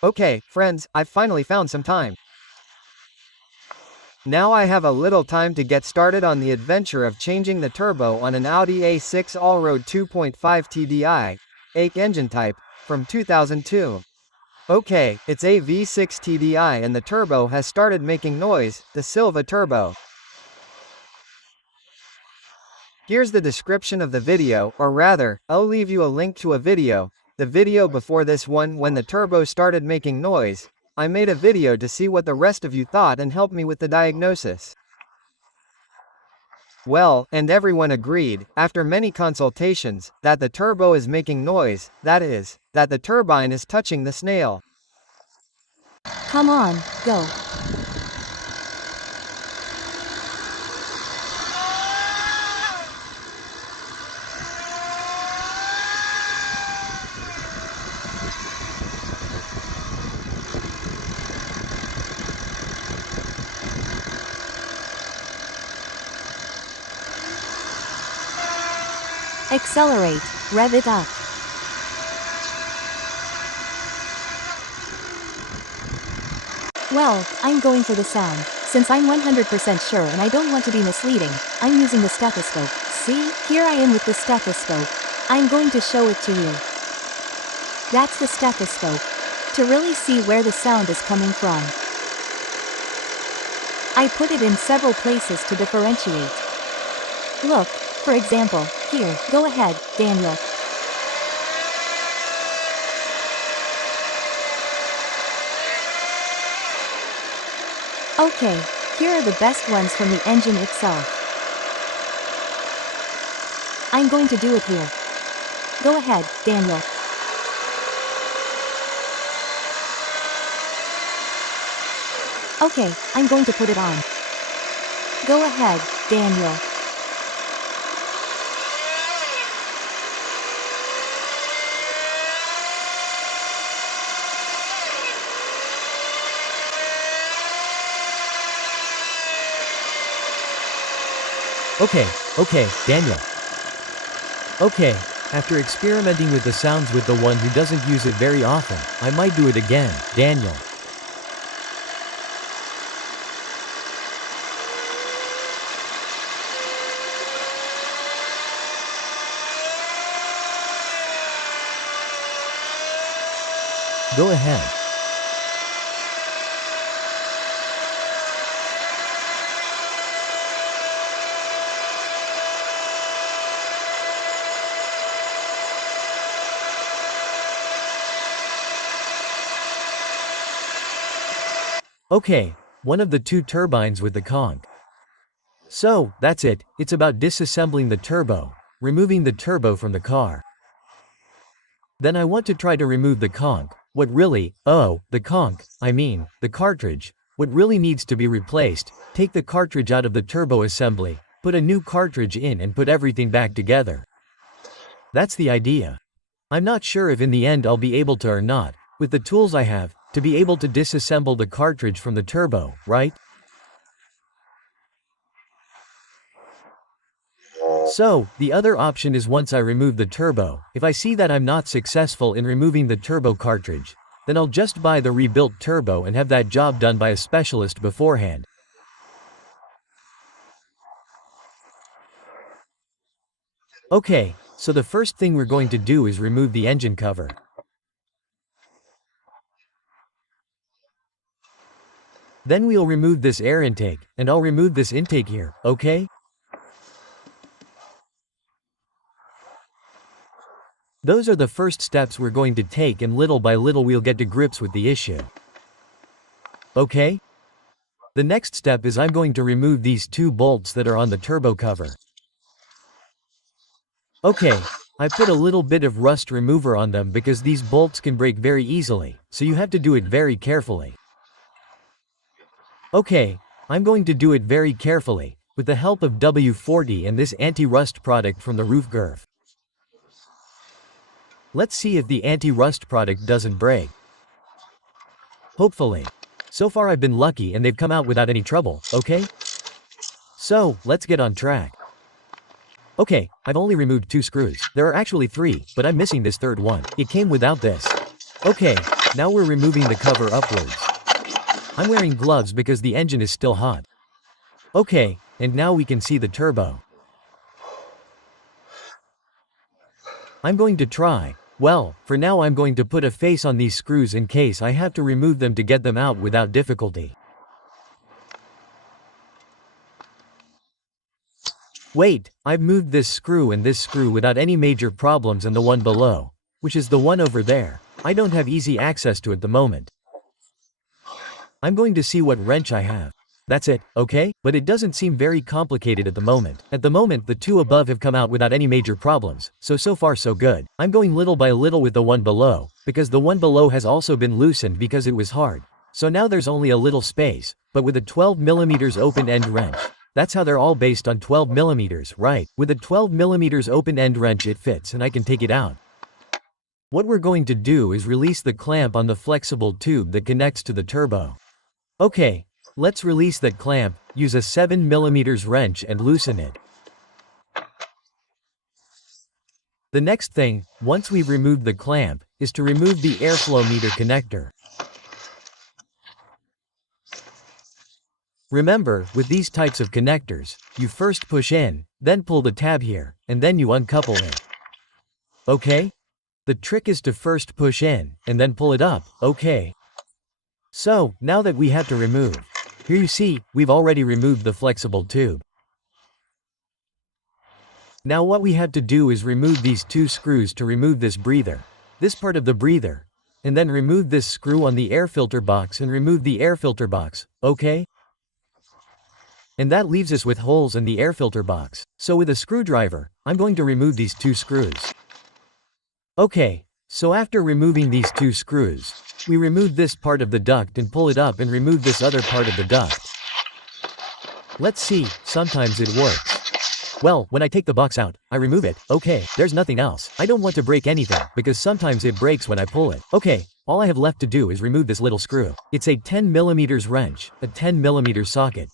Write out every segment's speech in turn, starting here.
Okay, friends, I've finally found some time. Now I have a little time to get started on the adventure of changing the turbo on an Audi A6 Allroad 2.5 TDI AIC engine type from 2002. Okay, it's a V6 TDI and the turbo has started making noise, the Silva turbo. Here's the description of the video, or rather, I'll leave you a link to a video, the video before this one when the turbo started making noise. I made a video to see what the rest of you thought and help me with the diagnosis. Well, and everyone agreed, after many consultations, that the turbo is making noise, that is, that the turbine is touching the snail. Come on, go. Accelerate, rev it up. Well, I'm going for the sound. Since I'm 100% sure and I don't want to be misleading, I'm using the stethoscope. See, here I am with the stethoscope. I'm going to show it to you. That's the stethoscope. To really see where the sound is coming from, I put it in several places to differentiate. Look, for example, here, go ahead, Daniel. Okay, here are the best ones from the engine itself. I'm going to do it here. Go ahead, Daniel. Okay, I'm going to put it on. Go ahead, Daniel. Okay, Daniel. Okay, after experimenting with the sounds with the one who doesn't use it very often, I might do it again, Daniel. Go ahead. Okay, one of the two turbines with the conch. So, that's it, it's about disassembling the turbo, removing the turbo from the car. Then I want to try to remove the conch, the conch, the cartridge, what really needs to be replaced, take the cartridge out of the turbo assembly, put a new cartridge in and put everything back together. That's the idea. I'm not sure if in the end I'll be able to or not, with the tools I have, to be able to disassemble the cartridge from the turbo, right? So, the other option is once I remove the turbo, if I see that I'm not successful in removing the turbo cartridge, then I'll just buy the rebuilt turbo and have that job done by a specialist beforehand. Okay, so the first thing we're going to do is remove the engine cover. Then we'll remove this air intake, and I'll remove this intake here, okay? Those are the first steps we're going to take, and little by little we'll get to grips with the issue. Okay? The next step is I'm going to remove these two bolts that are on the turbo cover. Okay, I put a little bit of rust remover on them because these bolts can break very easily, so you have to do it very carefully. Okay, I'm going to do it very carefully, with the help of W40 and this anti-rust product from the roof girth. Let's see if the anti-rust product doesn't break. Hopefully. So far I've been lucky and they've come out without any trouble, okay? So, let's get on track. Okay, I've only removed 2 screws. There are actually 3, but I'm missing this third one. It came without this. Okay, Now we're removing the cover upwards. I'm wearing gloves because the engine is still hot. Okay, and now we can see the turbo. I'm going to try. Well, for now I'm going to put a face on these screws in case I have to remove them to get them out without difficulty. Wait, I've moved this screw and this screw without any major problems, and the one below, which is the one over there, I don't have easy access to at the moment. I'm going to see what wrench I have. That's it, okay? But it doesn't seem very complicated at the moment. At the moment the two above have come out without any major problems, so far so good. I'm going little by little with the one below, because the one below has also been loosened because it was hard. So now there's only a little space, but with a 12mm open end wrench. That's how they're all based on 12mm, right? With a 12mm open end wrench it fits and I can take it out. What we're going to do is release the clamp on the flexible tube that connects to the turbo. Okay, let's release that clamp, use a 7mm wrench and loosen it. The next thing, once we've removed the clamp, is to remove the airflow meter connector. Remember, with these types of connectors, you first push in, then pull the tab here, and then you uncouple it. Okay? The trick is to first push in, and then pull it up, okay? So, now that we have to remove. Here you see, we've already removed the flexible tube. Now what we have to do is remove these two screws to remove this breather. This part of the breather. And then remove this screw on the air filter box and remove the air filter box, okay? And that leaves us with holes in the air filter box. So with a screwdriver, I'm going to remove these two screws. Okay, so after removing these two screws, we remove this part of the duct and pull it up and remove this other part of the duct. Let's see, sometimes it works. Well, when I take the box out, I remove it, okay, there's nothing else. I don't want to break anything, because sometimes it breaks when I pull it. Okay, all I have left to do is remove this little screw. It's a 10mm wrench, a 10mm socket.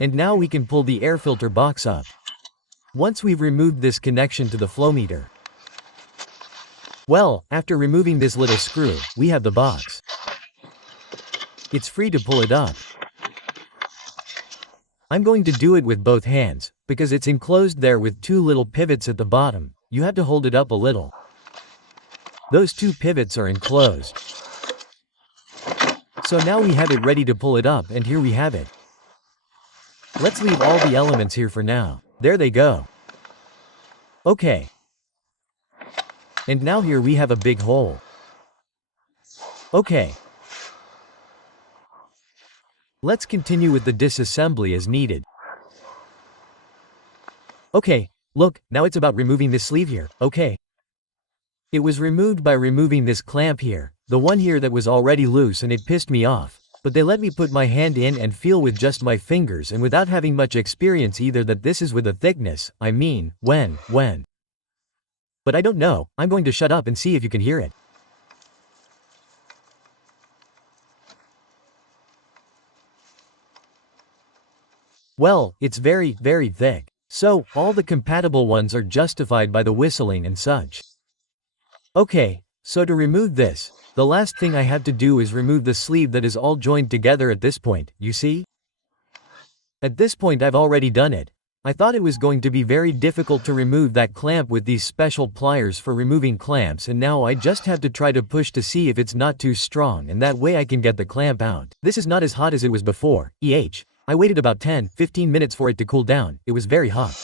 And now we can pull the air filter box up. Once we've removed this connection to the flow meter. Well, after removing this little screw, we have the box. It's free to pull it up. I'm going to do it with both hands, because it's enclosed there with two little pivots at the bottom. You have to hold it up a little. Those two pivots are enclosed. So now we have it ready to pull it up, and here we have it. Let's leave all the elements here for now. There they go. Okay. And now here we have a big hole. Okay. Let's continue with the disassembly as needed. Okay, look, now it's about removing this sleeve here, okay? It was removed by removing this clamp here, the one here that was already loose, and it pissed me off. But they let me put my hand in and feel with just my fingers and without having much experience either that this is with a thickness, I mean, when. But I don't know, I'm going to shut up and see if you can hear it. Well, it's very thick. So, all the compatible ones are justified by the whistling and such. Okay, so to remove this, the last thing I have to do is remove the sleeve that is all joined together at this point, you see? At this point I've already done it. I thought it was going to be very difficult to remove that clamp with these special pliers for removing clamps, and now I just have to try to push to see if it's not too strong, and that way I can get the clamp out. This is not as hot as it was before, I waited about 10-15 minutes for it to cool down, it was very hot.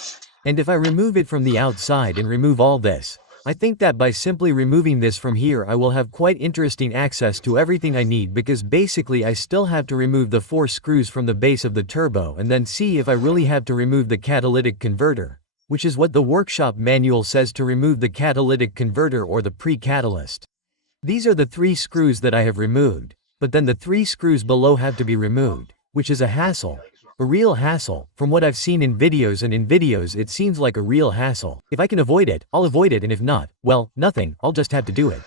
And if I remove it from the outside and remove all this, I think that by simply removing this from here I will have quite interesting access to everything I need, because basically I still have to remove the 4 screws from the base of the turbo and then see if I really have to remove the catalytic converter, which is what the workshop manual says to remove the catalytic converter or the pre-catalyst. These are the 3 screws that I have removed, but then the 3 screws below have to be removed, which is a hassle. A real hassle. From what I've seen in videos, and in videos it seems like a real hassle. If I can avoid it, I'll avoid it, and if not, well, nothing, I'll just have to do it.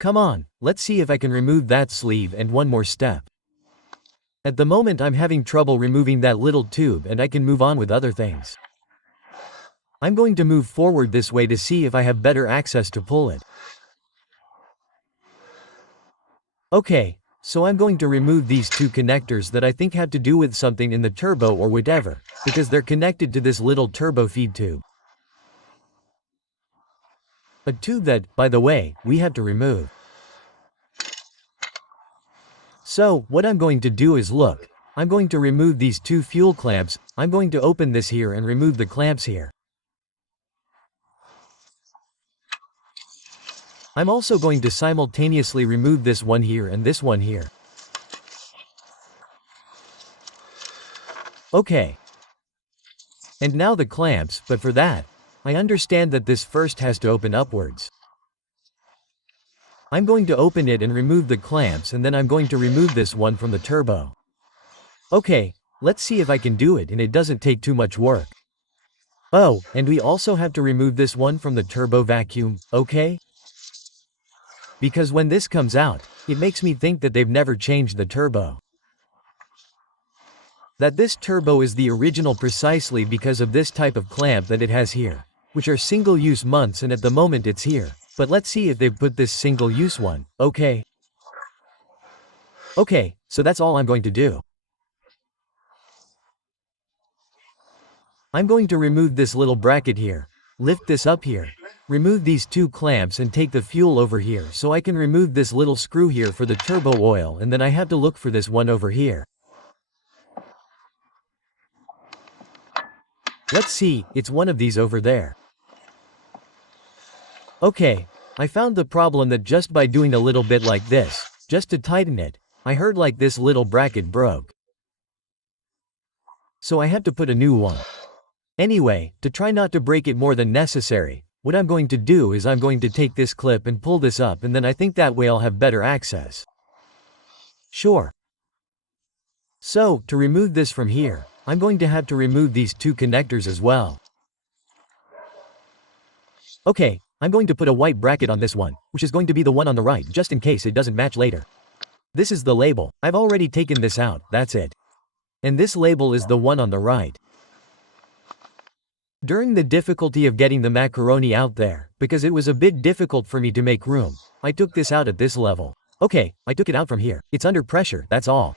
Come on, let's see if I can remove that sleeve and one more step. At the moment I'm having trouble removing that little tube, and I can move on with other things. I'm going to move forward this way to see if I have better access to pull it. Okay, so I'm going to remove these two connectors that I think have to do with something in the turbo or whatever, because they're connected to this little turbo feed tube. A tube that, by the way, we have to remove. So, what I'm going to do is look. I'm going to remove these two fuel clamps. I'm going to open this here and remove the clamps here. I'm also going to simultaneously remove this one here and this one here. Okay. And now the clamps, but for that, I understand that this first has to open upwards. I'm going to open it and remove the clamps, and then I'm going to remove this one from the turbo. Okay, let's see if I can do it and it doesn't take too much work. Oh, and we also have to remove this one from the turbo vacuum, okay? Because when this comes out, it makes me think that they've never changed the turbo. That this turbo is the original precisely because of this type of clamp that it has here, which are single-use months, and at the moment it's here. But let's see if they've put this single-use one, okay? Okay, so that's all I'm going to do. I'm going to remove this little bracket here, lift this up here, remove these two clamps and take the fuel over here so I can remove this little screw here for the turbo oil, and then I have to look for this one over here. Let's see, it's one of these over there. Okay, I found the problem that just by doing a little bit like this, just to tighten it, I heard like this little bracket broke. So I have to put a new one. Anyway, to try not to break it more than necessary, what I'm going to do is I'm going to take this clip and pull this up, and then I think that way I'll have better access. Sure. So, to remove this from here, I'm going to have to remove these two connectors as well. Okay, I'm going to put a white bracket on this one, which is going to be the one on the right just in case it doesn't match later. This is the label. I've already taken this out, that's it. And this label is the one on the right. During the difficulty of getting the macaroni out there, because it was a bit difficult for me to make room, I took this out at this level. Okay, I took it out from here. It's under pressure, that's all.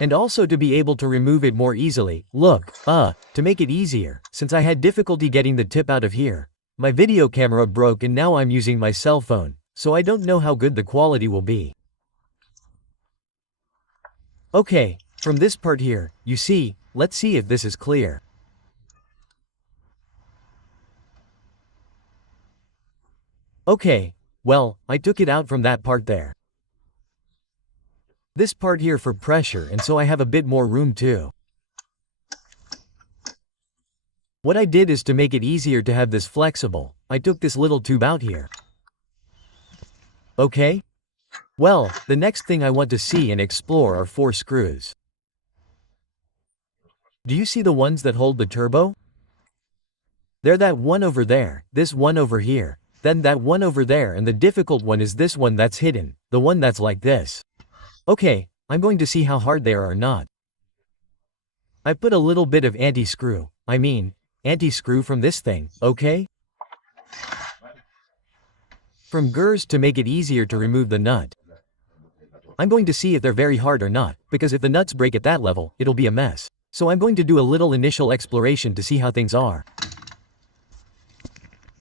And also to be able to remove it more easily, look, to make it easier, since I had difficulty getting the tip out of here, my video camera broke and now I'm using my cell phone, so I don't know how good the quality will be. Okay, from this part here, you see, let's see if this is clear. Okay, well, I took it out from that part there. This part here for pressure, and so I have a bit more room too. What I did is to make it easier to have this flexible, I took this little tube out here. Okay? Well, the next thing I want to see and explore are 4 screws. Do you see the ones that hold the turbo? They're that one over there, this one over here, then that one over there, and the difficult one is this one that's hidden, the one that's like this. Okay, I'm going to see how hard they are or not. I put a little bit of anti-screw from this thing, okay? From gers to make it easier to remove the nut. I'm going to see if they're very hard or not, because if the nuts break at that level, it'll be a mess. So I'm going to do a little initial exploration to see how things are.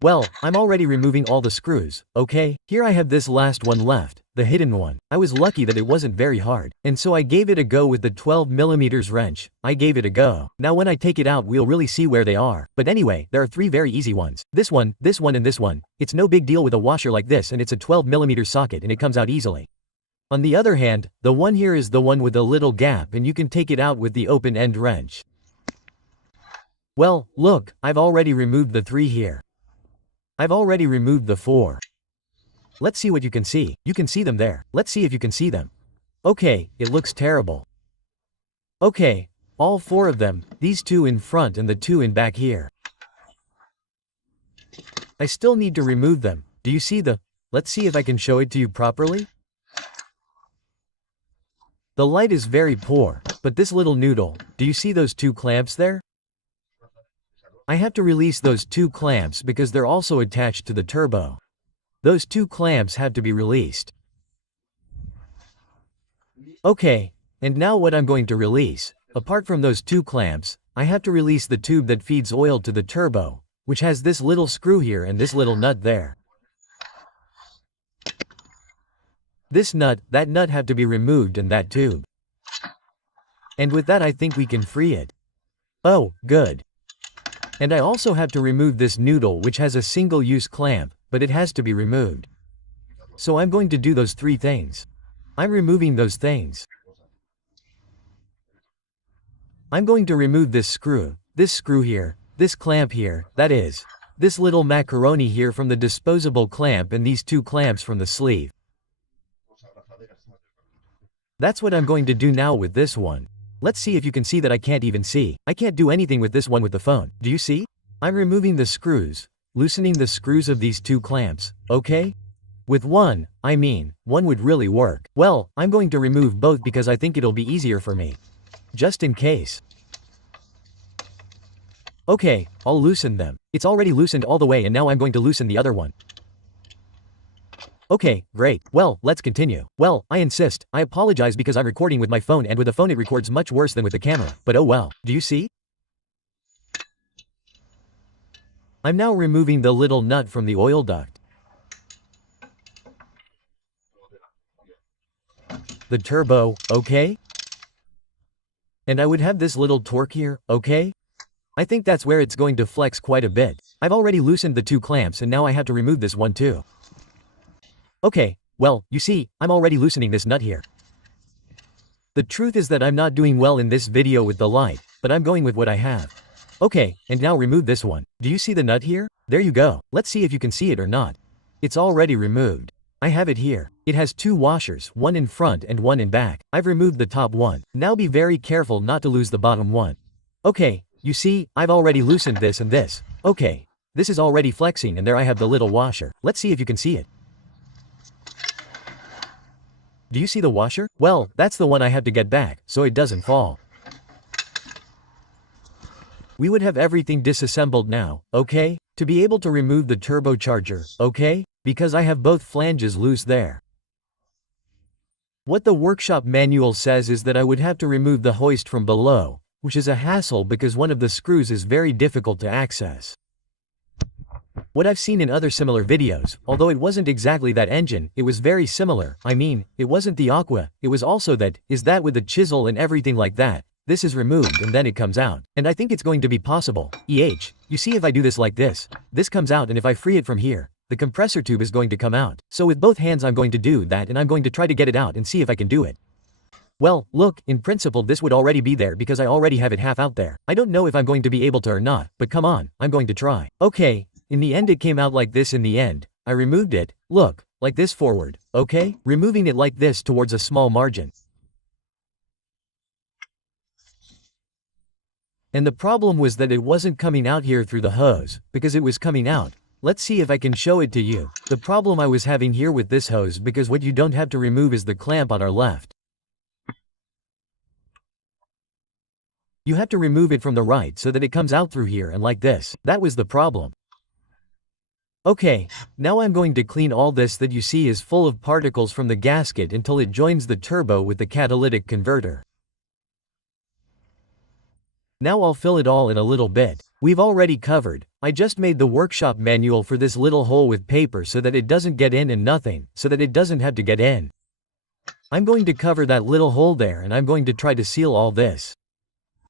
Well, I'm already removing all the screws, okay? Here I have this last one left, the hidden one. I was lucky that it wasn't very hard, and so I gave it a go with the 12mm wrench. I gave it a go. Now when I take it out we'll really see where they are. But anyway, there are 3 very easy ones. This one, and this one. It's no big deal with a washer like this, and it's a 12mm socket and it comes out easily. On the other hand, the one here is the one with a little gap, and you can take it out with the open-end wrench. Well, look, I've already removed the 3 here. I've already removed the 4. Let's see what you can see. You can see them there. Let's see if you can see them. Okay, it looks terrible. Okay, all 4 of them, these 2 in front and the 2 in back here. I still need to remove them. Do you see the... Let's see if I can show it to you properly. The light is very poor, but this little noodle, do you see those 2 clamps there? I have to release those 2 clamps because they're also attached to the turbo. Those 2 clamps have to be released. Okay, and now what I'm going to release, apart from those two clamps, I have to release the tube that feeds oil to the turbo, which has this little screw here and this little nut there. This nut, that nut have to be removed and that tube. And with that I think we can free it. Oh, good. And I also have to remove this noodle which has a single-use clamp, but it has to be removed. So I'm going to do those three things. I'm removing those things. I'm going to remove this screw here, this clamp here, that is, this little macaroni here from the disposable clamp and these two clamps from the sleeve. That's what I'm going to do now with this one. Let's see if you can see that I can't even see. I can't do anything with this one with the phone. Do you see? I'm removing the screws, loosening the screws of these two clamps, okay? With one would really work. Well, I'm going to remove both because I think it'll be easier for me. Just in case. Okay, I'll loosen them. It's already loosened all the way and now I'm going to loosen the other one. Okay, great. Well, let's continue. Well, I insist. I apologize because I'm recording with my phone and with a phone it records much worse than with the camera. But oh well. Do you see? I'm now removing the little nut from the oil duct. The turbo, okay? And I would have this little torque here, okay? I think that's where it's going to flex quite a bit. I've already loosened the two clamps and now I have to remove this one too. Okay, well, you see, I'm already loosening this nut here. The truth is that I'm not doing well in this video with the light, but I'm going with what I have. Okay, and now remove this one. Do you see the nut here? There you go. Let's see if you can see it or not. It's already removed. I have it here. It has two washers, one in front and one in back. I've removed the top one. Now be very careful not to lose the bottom one. Okay, you see, I've already loosened this and this. Okay, this is already flexing and there I have the little washer. Let's see if you can see it. Do you see the washer? Well, that's the one I have to get back, so it doesn't fall. We would have everything disassembled now, okay? To be able to remove the turbocharger, okay? Because I have both flanges loose there. What the workshop manual says is that I would have to remove the hoist from below, which is a hassle because one of the screws is very difficult to access. What I've seen in other similar videos, although it wasn't exactly that engine, it was very similar. I mean, it wasn't the Aqua, it was also that with the chisel and everything like that. This is removed and then it comes out. And I think it's going to be possible. You see if I do this like this comes out and if I free it from here, the compressor tube is going to come out. So with both hands I'm going to do that and I'm going to try to get it out and see if I can do it. Well, look, in principle this would already be there because I already have it half out there. I don't know if I'm going to be able to or not, but come on, I'm going to try. Okay. In the end it came out like this in the end. I removed it, look, like this forward, okay? Removing it like this towards a small margin. And the problem was that it wasn't coming out here through the hose, because it was coming out. Let's see if I can show it to you. The problem I was having here with this hose because what you don't have to remove is the clamp on our left. You have to remove it from the right so that it comes out through here and like this. That was the problem. Okay, now I'm going to clean all this that you see is full of particles from the gasket until it joins the turbo with the catalytic converter. Now I'll fill it all in a little bit. We've already covered. I just made the workshop manual for this little hole with paper so that it doesn't get in and nothing, so that it doesn't have to get in. I'm going to cover that little hole there and I'm going to try to seal all this.